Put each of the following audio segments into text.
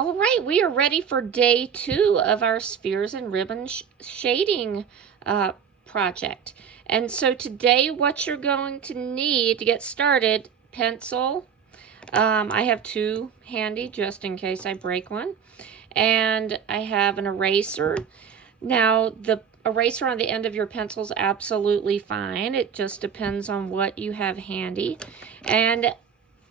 All right, we are ready for day 2 of our spheres and ribbon shading project. And so today what you're going to need to get started, pencil. I have 2 handy just in case I break one. And I have an eraser. Now the eraser on the end of your pencil is absolutely fine. It just depends on what you have handy. And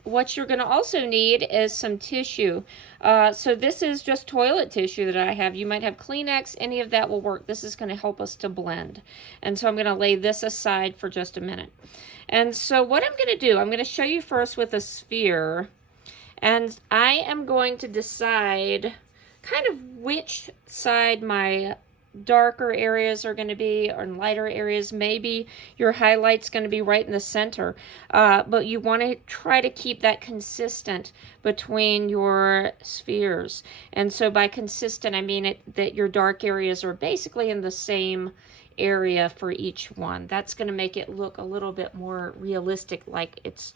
what you're going to also need is some tissue. So this is just toilet tissue that I have. You might have Kleenex, any of that will work. This is going to help us to blend. And so I'm going to lay this aside for just a minute. And so what I'm going to do, I'm going to show you first with a sphere. And I am going to decide kind of which side my darker areas are going to be, or lighter areas. Maybe your highlight's going to be right in the center, but you want to try to keep that consistent between your spheres. And so by consistent, I mean that your dark areas are basically in the same area for each one. That's going to make it look a little bit more realistic, like it's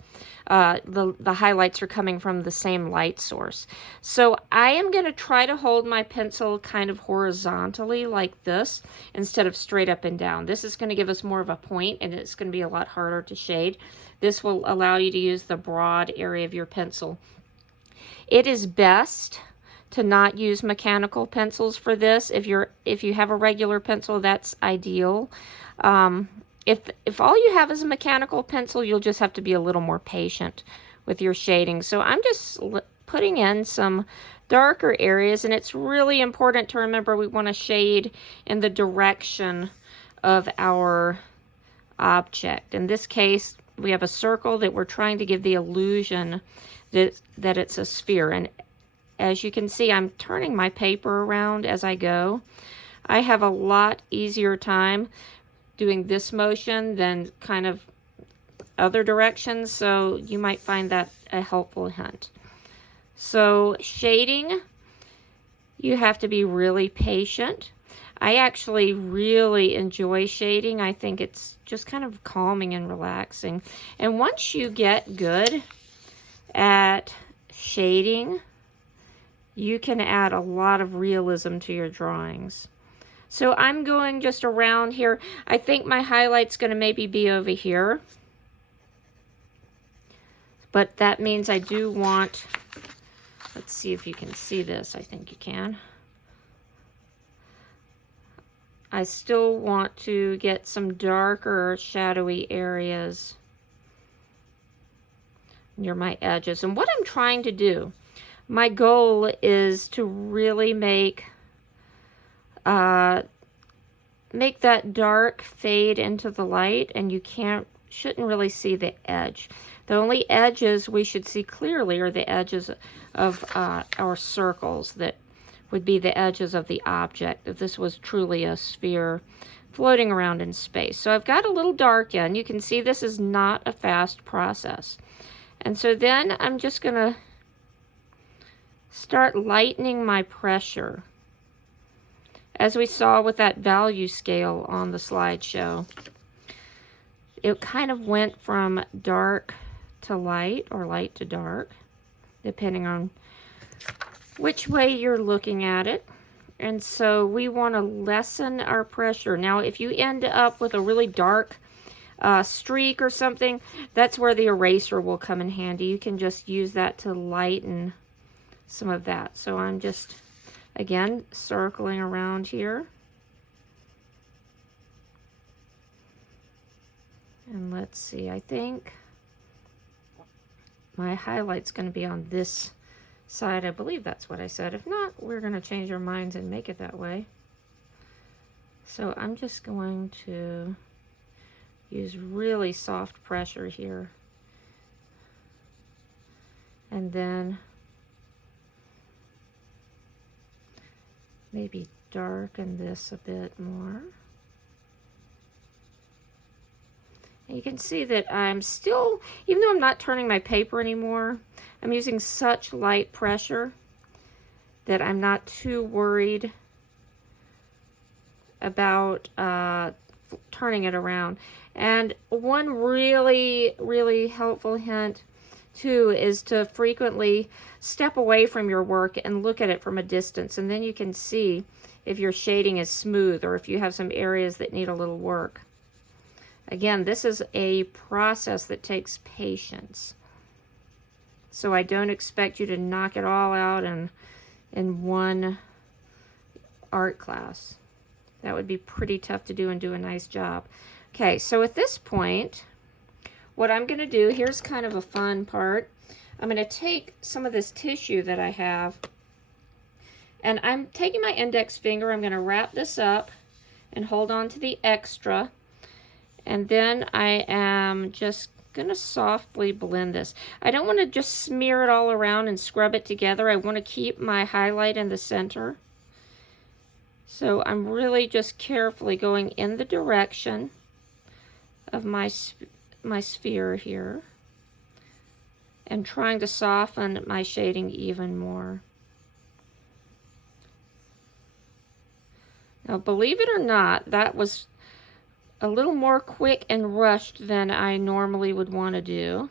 the highlights are coming from the same light source. So I am going to try to hold my pencil kind of horizontally like this instead of straight up and down. This is going to give us more of a point, and it's going to be a lot harder to shade. This will allow you to use the broad area of your pencil. It is best to not use mechanical pencils for this. If you have a regular pencil, that's ideal. If all you have is a mechanical pencil, you'll just have to be a little more patient with your shading. So I'm just putting in some darker areas, and it's really important to remember we want to shade in the direction of our object. In this case, we have a circle that we're trying to give the illusion that it's a sphere. And as you can see, I'm turning my paper around as I go. I have a lot easier time doing this motion than kind of other directions, so you might find that a helpful hint. So shading, you have to be really patient. I actually really enjoy shading. I think it's just kind of calming and relaxing. And once you get good at shading, you can add a lot of realism to your drawings. So I'm going just around here. I think my highlight's going to maybe be over here. But that means I do want, let's see if you can see this. I think you can. I still want to get some darker shadowy areas near my edges. And what I'm trying to do, my goal is to really make that dark fade into the light, and you shouldn't really see the edge. The only edges we should see clearly are the edges of our circles that would be the edges of the object if this was truly a sphere floating around in space. So I've got a little dark in. You can see this is not a fast process. And so then I'm just going to start lightening my pressure, as we saw with that value scale on the slideshow. It kind of went from dark to light, or light to dark, depending on which way you're looking at it. And so we want to lessen our pressure. Now, if you end up with a really dark streak or something, that's where the eraser will come in handy. You can just use that to lighten some of that. So I'm just, again, circling around here. And let's see, I think my highlight's going to be on this side. I believe that's what I said. If not, we're going to change our minds and make it that way. So I'm just going to use really soft pressure here. And then maybe darken this a bit more. And you can see that I'm still, even though I'm not turning my paper anymore, I'm using such light pressure that I'm not too worried about turning it around. And one really, really helpful hint too is to frequently step away from your work and look at it from a distance, and then you can see if your shading is smooth or if you have some areas that need a little work. Again, this is a process that takes patience. So I don't expect you to knock it all out in one art class. That would be pretty tough to do and do a nice job. Okay, so at this point, what I'm going to do, here's kind of a fun part. I'm going to take some of this tissue that I have, and I'm taking my index finger, I'm going to wrap this up and hold on to the extra, and then I am just going to softly blend this. I don't want to just smear it all around and scrub it together. I want to keep my highlight in the center. So I'm really just carefully going in the direction of my sphere here and trying to soften my shading even more. Now, believe it or not, that was a little more quick and rushed than I normally would want to do.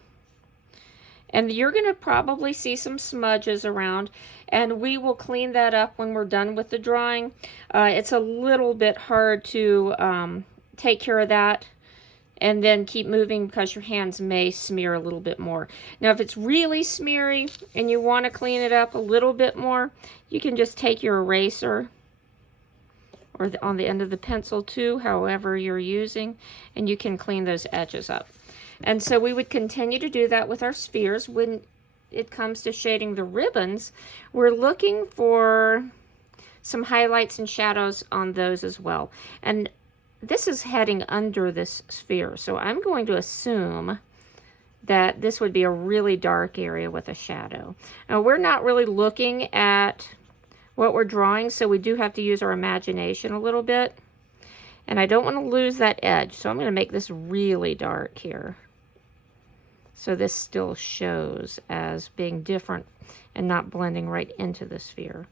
And you're going to probably see some smudges around, and we will clean that up when we're done with the drawing. It's a little bit hard to take care of that and then keep moving because your hands may smear a little bit more. Now, if it's really smeary and you want to clean it up a little bit more, you can just take your eraser or on the end of the pencil too, however you're using, and you can clean those edges up. And so we would continue to do that with our spheres. When it comes to shading the ribbons, we're looking for some highlights and shadows on those as well. And this is heading under this sphere, so I'm going to assume that this would be a really dark area with a shadow. Now, we're not really looking at what we're drawing, so we do have to use our imagination a little bit. And I don't want to lose that edge, so I'm going to make this really dark here, so this still shows as being different and not blending right into the sphere.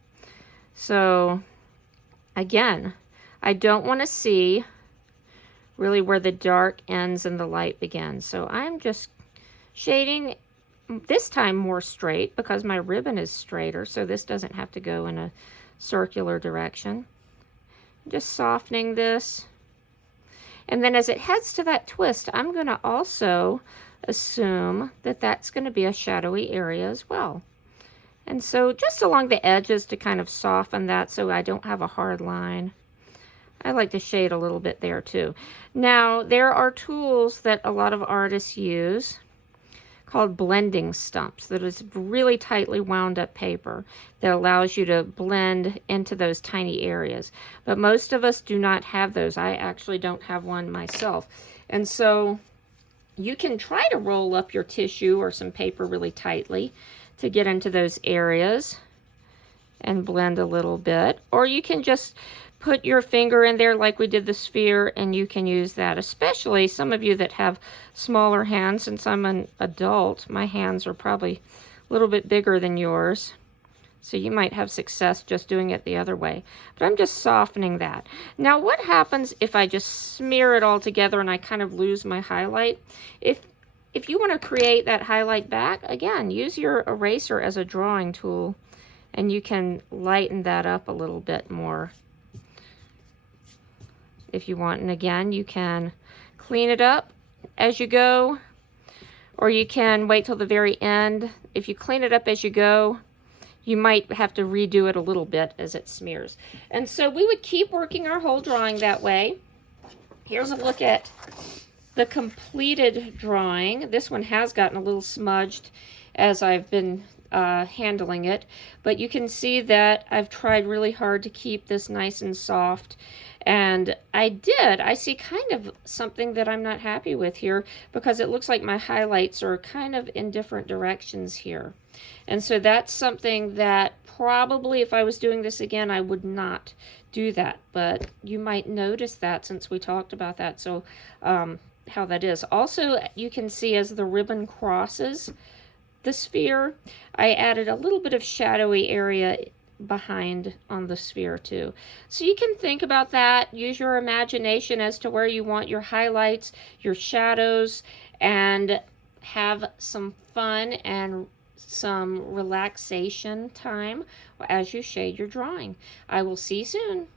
So again, I don't want to see really where the dark ends and the light begins. So I'm just shading this time more straight because my ribbon is straighter, so this doesn't have to go in a circular direction. Just softening this. And then as it heads to that twist, I'm going to also assume that that's going to be a shadowy area as well. And so just along the edges to kind of soften that so I don't have a hard line. I like to shade a little bit there too. Now, there are tools that a lot of artists use called blending stumps. That is really tightly wound up paper that allows you to blend into those tiny areas. But most of us do not have those. I actually don't have one myself. And so you can try to roll up your tissue or some paper really tightly to get into those areas and blend a little bit. Or you can just put your finger in there like we did the sphere, and you can use that. Especially some of you that have smaller hands. Since I'm an adult, my hands are probably a little bit bigger than yours. So you might have success just doing it the other way. But I'm just softening that. Now, what happens if I just smear it all together and I kind of lose my highlight? If you want to create that highlight back, again, use your eraser as a drawing tool, and you can lighten that up a little bit more if you want. And again, you can clean it up as you go, or you can wait till the very end. If you clean it up as you go, you might have to redo it a little bit as it smears. And so we would keep working our whole drawing that way. Here's a look at the completed drawing. This one has gotten a little smudged as I've been handling it, but you can see that I've tried really hard to keep this nice and soft. And I see kind of something that I'm not happy with here, because it looks like my highlights are kind of in different directions here. And so that's something that probably if I was doing this again, I would not do that. But you might notice that since we talked about that, so how that is. Also, you can see as the ribbon crosses the sphere, I added a little bit of shadowy area behind on the sphere too. So you can think about that, use your imagination as to where you want your highlights, your shadows, and have some fun and some relaxation time as you shade your drawing. I will see you soon.